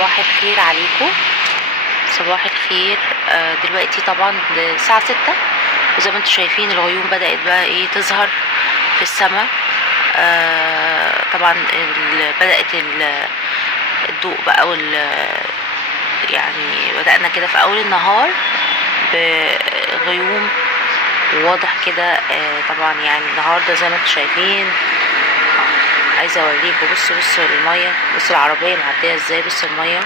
صباح الخير عليكم. صباح الخير. دلوقتي طبعا الساعة 6، وزي ما انتم شايفين الغيوم بدأت بقى ايه تظهر في السماء. طبعا بدأت الضوء بقى يعني بدأنا كده في أول النهار بغيوم واضح كده. طبعا يعني النهارده زي ما انتم شايفين. عايزه اوريكم، بصوا الميه، بصوا العربيه معديه ازاي، بصوا الميه.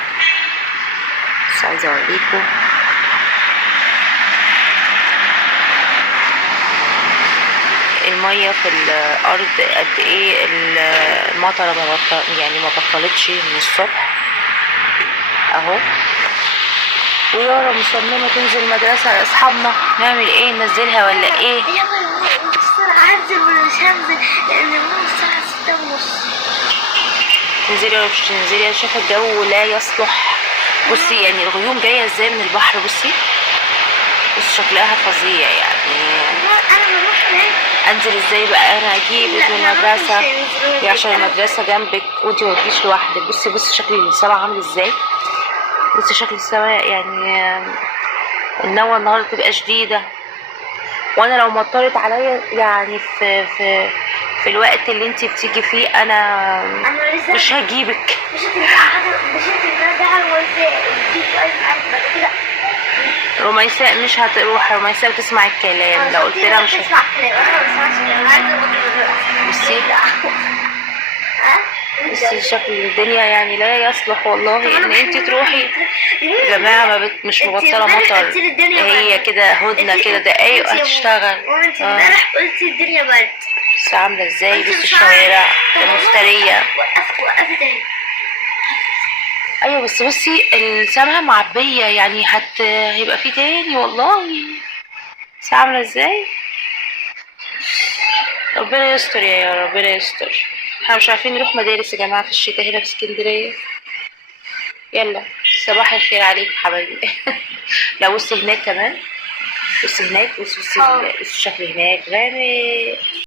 بس عايزه اوريكم الميه في الارض قد ايه. المطره ما بطلتش من الصبح اهو. ويارا مصممه تنزل المدرسه. اصحابنا نعمل ايه، ننزلها ولا ايه؟ هنزل ولا مش هنزل لان النوم الساعة 6:30. تنزلي ولا مش تنزلي؟ انا شايفه الجو لا يصلح. بصي يعني الغيوم جايه ازاي من البحر. بصي شكلها فظيع يعني. انا بروح هناك. انزل ازاي بقى انا اجيبك من المدرسه؟ هي عشان المدرسه جنبك وانتي ما تجيش لوحدك. بصي شكل السما عامل ازاي. بصي شكل السماء يعني النوى النهارده تبقى شديده. وانا لو مطرت عليا يعني في الوقت اللي انتي بتيجي فيه انا مش هجيبك. مش هتبقى رميساء مش هتروح. رميساء بتسمع الكلام، لو قلت لها مش هتسمع الكلام. انا ما بسمعش الكلام. بصي شكل الدنيا يعني لا يصلح والله ان انتي تروحي. يا جماعه مش مبطله مطر، هي كده هدنه كده دقايق وهتشتغل. وانت امبارح قلتي الدنيا برد. بس عامله ازاي. بصي الشوارع مفتريه. وقفي تاني. ايوه بس بصي السما معبيه يعني هيبقى في تاني والله. بس عامله ازاي. ربنا يستر يا ربنا يستر. احنا مش عارفين نروح مدارس يا جماعه في الشتاء هنا في اسكندريه. يلا صباح الخير عليك حبايبي. لا بصي هناك كمان، بصي هناك، بصي الشكل هناك غامق.